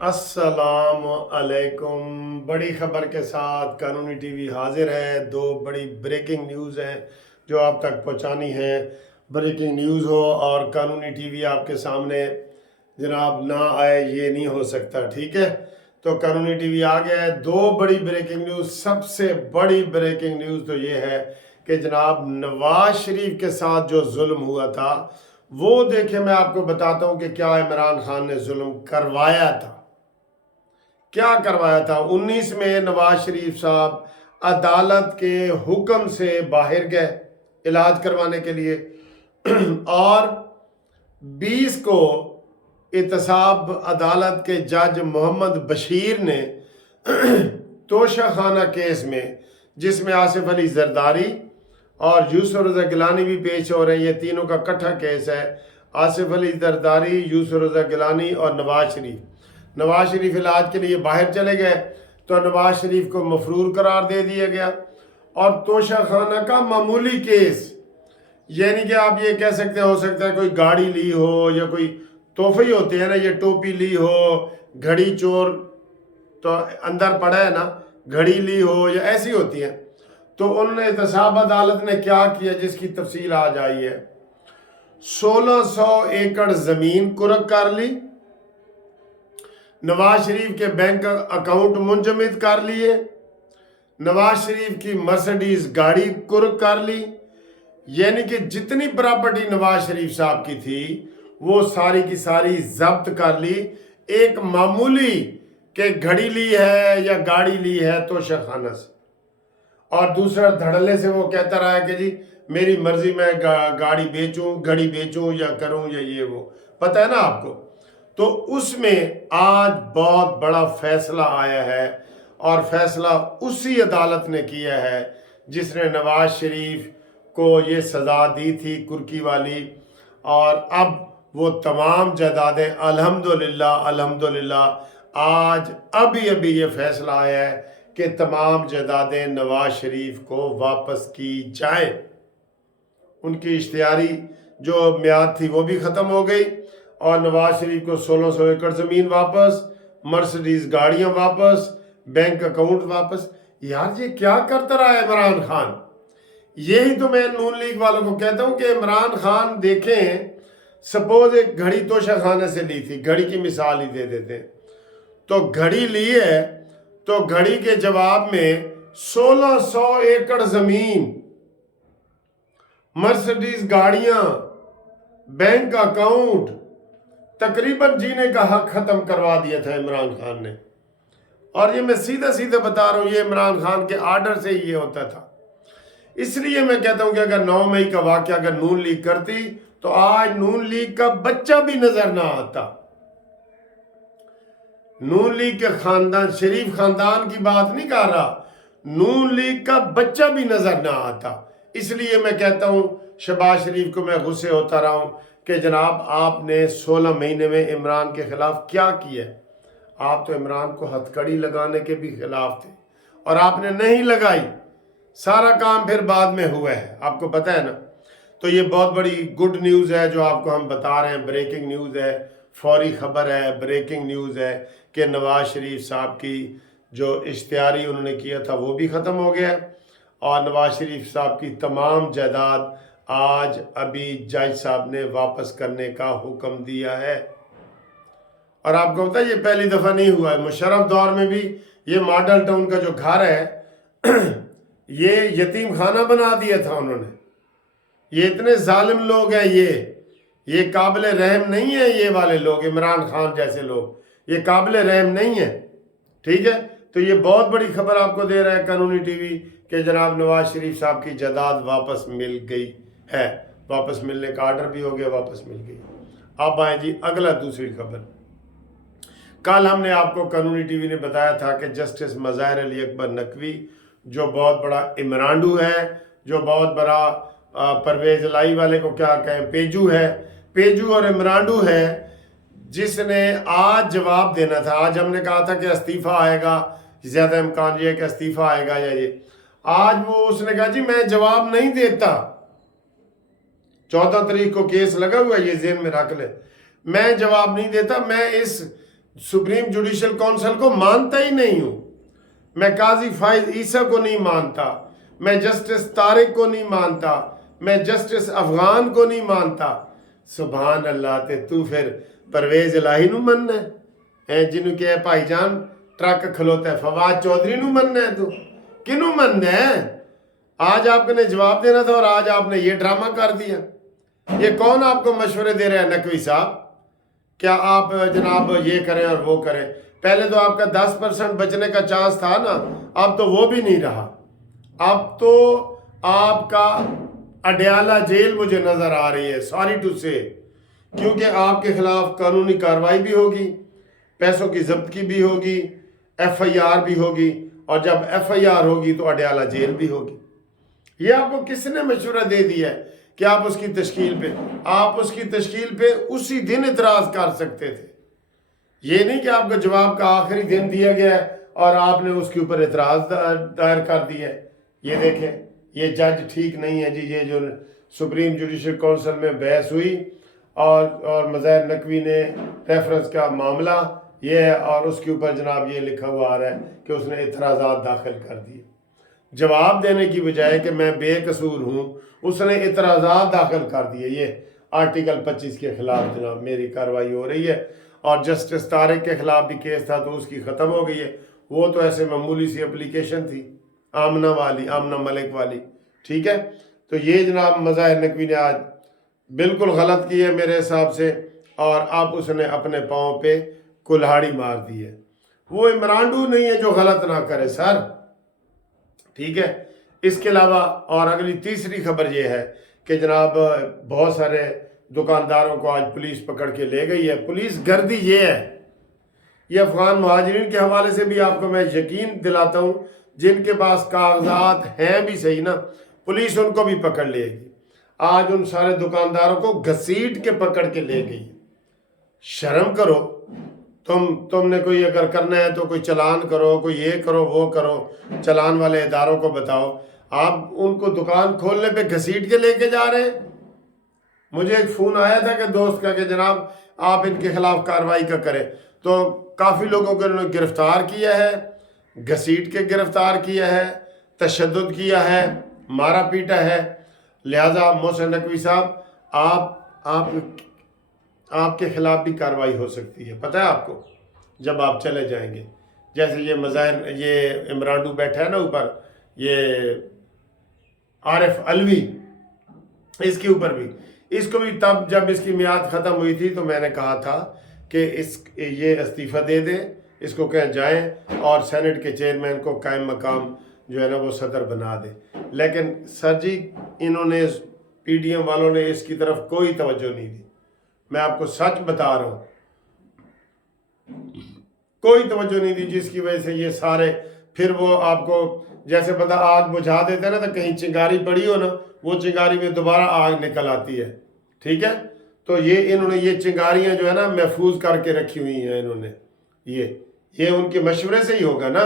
السلام علیکم۔ بڑی خبر کے ساتھ قانونی ٹی وی حاضر ہے۔ دو بڑی بریکنگ نیوز ہیں جو آپ تک پہنچانی ہیں۔ بریکنگ نیوز ہو اور قانونی ٹی وی آپ کے سامنے جناب نہ آئے، یہ نہیں ہو سکتا، ٹھیک ہے؟ تو قانونی ٹی وی آ گیا ہے۔ دو بڑی بریکنگ نیوز۔ سب سے بڑی بریکنگ نیوز تو یہ ہے کہ جناب نواز شریف کے ساتھ جو ظلم ہوا تھا وہ دیکھیں، میں آپ کو بتاتا ہوں کہ کیا عمران خان نے ظلم کروایا تھا۔ کیا کروایا تھا؟ 19 میں نواز شریف صاحب عدالت کے حکم سے باہر گئے علاج کروانے کے لیے، اور 20 کو احتساب عدالت کے جج محمد بشیر نے توشہ خانہ کیس میں، جس میں آصف علی زرداری اور یوسف رضا گیلانی بھی پیش ہو رہے ہیں، یہ تینوں کا کٹھا کیس ہے، آصف علی زرداری، یوسف رضا گیلانی اور نواز شریف۔ نواز شریف علاج کے لیے باہر چلے گئے تو نواز شریف کو مفرور قرار دے دیا گیا، اور توشہ خانہ کا معمولی کیس، یعنی کہ آپ یہ کہہ سکتے ہو سکتا ہے کوئی گاڑی لی ہو یا کوئی تحفے ہی ہوتے ہیں نا، یہ ٹوپی لی ہو، گھڑی چور تو اندر پڑا ہے نا، گھڑی لی ہو یا ایسی ہوتی ہیں، تو انہوں نے احتساب عدالت نے کیا کیا جس کی تفصیل آج آئی ہے۔ 1600 ایکڑ زمین قرق کر لی، نواز شریف کے بینک اکاؤنٹ منجمد کر لیے، نواز شریف کی مرسڈیز گاڑی قرق کر لی، یعنی کہ جتنی پراپرٹی نواز شریف صاحب کی تھی وہ ساری کی ساری ضبط کر لی۔ ایک معمولی کہ گھڑی لی ہے یا گاڑی لی ہے توشہ خانہ سے، اور دوسرا دھڑلے سے وہ کہتا رہا ہے کہ جی میری مرضی میں گاڑی بیچوں، گھڑی بیچوں یا کروں یا یہ وہ، پتہ ہے نا آپ کو۔ تو اس میں آج بہت بڑا فیصلہ آیا ہے، اور فیصلہ اسی عدالت نے کیا ہے جس نے نواز شریف کو یہ سزا دی تھی کرکی والی، اور اب وہ تمام جائیدادیں الحمدللہ آج ابھی یہ فیصلہ آیا ہے کہ تمام جائیدادیں نواز شریف کو واپس کی جائیں۔ ان کی اشتہاری جو میعاد تھی وہ بھی ختم ہو گئی، اور نواز شریف کو 1600 ایکڑ زمین واپس، مرسڈیز گاڑیاں واپس، بینک اکاؤنٹ واپس۔ یار یہ کیا کرتا رہا ہے عمران خان؟ یہی تو میں نون لیگ والوں کو کہتا ہوں کہ عمران خان دیکھیں، سپوز ایک گھڑی توشہ خانے سے لی تھی، گھڑی کی مثال ہی دے دیتے ہیں، تو گھڑی لی ہے تو گھڑی کے جواب میں 1600 ایکڑ زمین، مرسڈیز گاڑیاں، بینک اکاؤنٹ، تقریباً جینے کا حق ختم کروا دیا تھا عمران خان نے۔ اور یہ میں سیدھے بتا رہا ہوں، یہ عمران خان کے آرڈر سے ہی یہ ہوتا تھا۔ اس لیے میں کہتا ہوں کہ اگر 9 مئی کا واقعہ اگر نون لیگ کرتی تو آج نون لیگ کا بچہ بھی نظر نہ آتا۔ نون لیگ کے خاندان، شریف خاندان کی بات نہیں کر رہا، نون لیگ کا بچہ بھی نظر نہ آتا۔ اس لیے میں کہتا ہوں شہباز شریف کو میں غصے ہوتا رہا ہوں کہ جناب آپ نے 16 مہینے میں عمران کے خلاف کیا کیا ہے؟ آپ تو عمران کو ہتھ کڑی لگانے کے بھی خلاف تھے، اور آپ نے نہیں لگائی، سارا کام پھر بعد میں ہوا ہے، آپ کو پتہ ہے نا۔ تو یہ بہت بڑی گڈ نیوز ہے جو آپ کو ہم بتا رہے ہیں، بریکنگ نیوز ہے، فوری خبر ہے، بریکنگ نیوز ہے کہ نواز شریف صاحب کی جو اشتہاری انہوں نے کیا تھا وہ بھی ختم ہو گیا، اور نواز شریف صاحب کی تمام جائیداد آج ابھی جج صاحب نے واپس کرنے کا حکم دیا ہے۔ اور آپ کو پتہ ہے یہ پہلی دفعہ نہیں ہوا ہے، مشرف دور میں بھی یہ ماڈل ٹاؤن کا جو گھر ہے یہ یتیم خانہ بنا دیا تھا انہوں نے۔ یہ اتنے ظالم لوگ ہیں، یہ قابل رحم نہیں ہے، یہ والے لوگ عمران خان جیسے لوگ یہ قابل رحم نہیں ہے، ٹھیک ہے۔ تو یہ بہت بڑی خبر آپ کو دے رہا ہے قانونی ٹی وی کہ جناب نواز شریف صاحب کی جائیداد واپس مل گئی ہے، واپس ملنے کا آرڈر بھی ہو گیا، واپس مل گئی۔ اب آئیں جی اگلا دوسری خبر۔ کل ہم نے آپ کو قانونی ٹی وی نے بتایا تھا کہ جسٹس مظاہر علی اکبر نقوی جو بہت بڑا عمرانڈو ہے، جو بہت بڑا پرویز لائی والے کو کیا کہیں پیجو ہے، پیجو اور عمرانڈو ہے، جس نے آج جواب دینا تھا۔ آج ہم نے کہا تھا کہ استعفیٰ آئے گا، زیادہ امکان یہ ہے کہ استعفیٰ آئے گا یا یہ، آج وہ اس نے کہا جی میں جواب نہیں دیتا۔ 14 تاریخ کو کیس لگا ہوا ہے، یہ ذہن میں رکھ لیں، میں جواب نہیں دیتا، میں اس सुप्रीम जुडिशल काउंसिल को मानता ही नहीं हूं, मैं काजी फाइज ईसा को नहीं मानता, मैं जस्टिस तारिक को नहीं मानता, मैं जस्टिस अफगान को नहीं मानता। सुभान अल्लाह, ते तू फिर परवेज इलाही नू मनना है जिन्हों के भाईजान ट्रक खलोता है, फवाद चौधरी नू मनना है, तू किनू मनना है? आज आपने जवाब देना था और आज आपने ये ड्रामा कर दिया। ये कौन आपको मशवरे दे रहे हैं नकवी साहब? क्या आप जनाब ये करें और वो करें? पहले तो आपका 10% बचने का चांस था ना, अब तो वो भी नहीं रहा। अब तो आपका अडयाला जेल मुझे नजर आ रही है, सॉरी टू से, क्योंकि आपके खिलाफ कानूनी कार्रवाई भी होगी, पैसों की जब्त की भी होगी, FIR भी होगी, और जब FIR होगी तो अडयाला जेल भी होगी। ये आपको किसने मशवरा दे दिया है कि आप उसकी तश्कील पे उसी दिन इतराज कर सकते थे? ये नहीं कि आपको जवाब का आखिरी दिन दिया गया है और आपने उसके ऊपर इतराज दायर कर दिया है। ये देखें, ये जज ठीक नहीं है जी। ये जो सुप्रीम जुडिशल काउंसिल में बहस हुई और मज़ाहिर नकवी ने रेफरेंस का मामला ये है, और उसके ऊपर जनाब ये लिखा हुआ आ रहा है कि उसने इतराज़ात दाखिल कर दिए। जवाब देने की बजाय कि मैं बेकसूर हूँ, उसने इतराज़ात दाखिल कर दिए। ये आर्टिकल 25 के खिलाफ जनाब मेरी कार्रवाई हो रही है, और जस्टिस तारिक के खिलाफ भी केस था तो उसकी ख़त्म हो गई है। वो तो ऐसे मामूली सी एप्लीकेशन थी, आमना मलिक वाली, ठीक है। तो ये जनाब मज़ाहिर नकवी ने आज बिल्कुल गलत की है मेरे हिसाब से, और अब उसने अपने पाँव पे कुल्हाड़ी मार दी है। वो इमरानडू नहीं है जो गलत ना करे सर, ठीक है। इसके अलावा और अगली तीसरी खबर ये है कि जनाब बहुत सारे दुकानदारों को आज पुलिस पकड़ के ले गई है। पुलिस गर्दी ये है, ये अफगान मुहाजिरीन के हवाले से भी आपको मैं यकीन दिलाता हूँ, जिनके पास कागजात हैं भी सही ना, पुलिस उनको भी पकड़ लेगी। आज उन सारे दुकानदारों को घसीट के पकड़ के ले गई। शर्म करो, तुमने कोई अगर करना है तो कोई चालान करो, कोई ये करो वो करो, चालान वाले इदारों को बताओ। आप उनको दुकान खोलने पे घसीट के लेके जा रहे हैं। मुझे एक फ़ोन आया था कि दोस्त का कि जनाब आप इनके खिलाफ कार्रवाई का करें, तो काफ़ी लोगों को इन्होंने गिरफ्तार किया है, घसीट के गिरफ्तार किया है, तशद्दुद किया है, मारा पीटा है। लिहाजा मोहसिन नकवी साहब, आपके खिलाफ भी कार्रवाई हो सकती है, पता है आपको, जब आप चले जाएंगे। जैसे ये मज़ाहिर, ये इमरानडू बैठा है ना ऊपर, ये आरिफ अलवी, इसके ऊपर भी, इसको भी तब जब इसकी मियाद ख़त्म हुई थी तो मैंने कहा था कि ये इस्तीफ़ा दे दें, इसको कहें जाएं और सेनेट के चेयरमैन को कायम मकाम जो है ना वो सदर बना दे। लेकिन सर जी, इन्होंने PDM वालों ने इसकी तरफ कोई तवज्जो नहीं दी। मैं आपको सच बता रहा हूँ, कोई तवज्जो नहीं दी, जिसकी वजह से ये सारे फिर वो आपको जैसे बंदा आग बुझा देते हैं ना, तो कहीं चिंगारी पड़ी हो ना, वो चिंगारी में दोबारा आग निकल आती है, ठीक है। तो ये इन्होंने ये चिंगारियां जो है ना महफूज करके रखी हुई हैं इन्होंने, ये उनके मशवरे से ही होगा ना।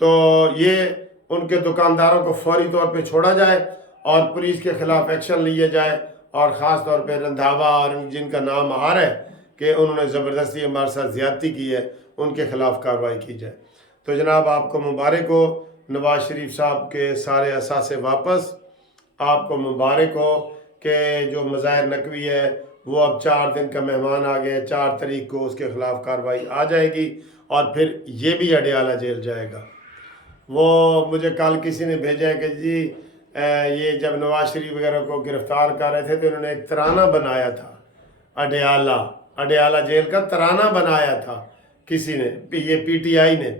तो ये उनके दुकानदारों को फौरी तौर पे छोड़ा जाए और पुलिस के खिलाफ एक्शन लिया जाए, और ख़ास तौर पे रंधावा और जिनका नाम आ रहा है कि उन्होंने ज़बरदस्ती हमारे साथ ज़्यादती की है, उनके खिलाफ कार्रवाई की जाए। तो जनाब आपको मुबारक हो, नवाज शरीफ साहब के सारे असासे वापस, आपको मुबारक हो कि जो मज़ाहिर नकवी है वो अब 4 दिन का मेहमान आ गया। 4 तारीख को उसके खिलाफ कार्रवाई आ जाएगी और फिर ये भी अडयाला जेल जाएगा। वो मुझे कल किसी ने भेजा है कि जी ये जब नवाज शरीफ वगैरह को गिरफ्तार कर रहे थे तो इन्होंने एक तराना बनाया था, अडयाला जेल का तराना बनाया था किसी ने, ये PTI ने,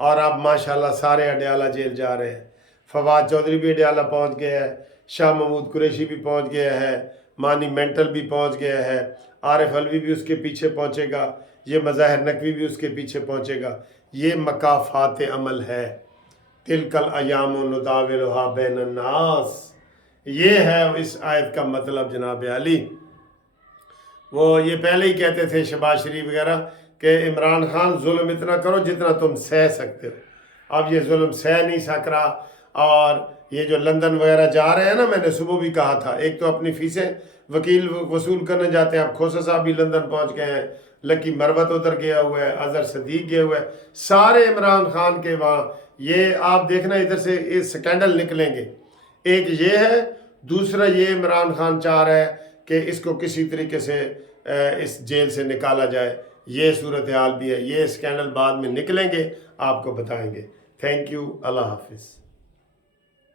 और अब माशाल्लाह सारे अडयाला जेल जा रहे हैं। फवाद चौधरी भी अडयाला पहुंच गया है, शाह महमूद कुरैशी भी पहुंच गया है, मानी मेंटल भी पहुंच गया है, आरिफ अलवी भी उसके पीछे पहुंचेगा, ये मज़ाहिर नकवी भी उसके पीछे पहुंचेगा। ये मकाफात अमल है, तिलकल अयाम नुदाविलुहा बैनन्नास, ये है इस आयत का मतलब जनाब अली। वो ये पहले ही कहते थे शहबाज शरीफ वगैरह कि इमरान खान जुल्म इतना करो जितना तुम सह सकते हो। अब ये जुल्म सह नहीं सक रहा, और ये जो लंदन वगैरह जा रहे हैं ना, मैंने सुबह भी कहा था, एक तो अपनी फीसें वकील वसूल करने जाते हैं, अब खोसा साहब भी लंदन पहुंच गए हैं, لکی مروت ادھر گیا ہوا ہے، اظہر صدیق گیا ہوا ہے، سارے عمران خان کے وہاں. یہ آپ دیکھنا ادھر سے یہ سکینڈل نکلیں گے. ایک یہ ہے، دوسرا یہ عمران خان چاہ رہا ہے کہ اس کو کسی طریقے سے اس جیل سے نکالا جائے. یہ صورتحال بھی ہے. یہ سکینڈل بعد میں نکلیں گے، آپ کو بتائیں گے. Thank you. اللہ حافظ.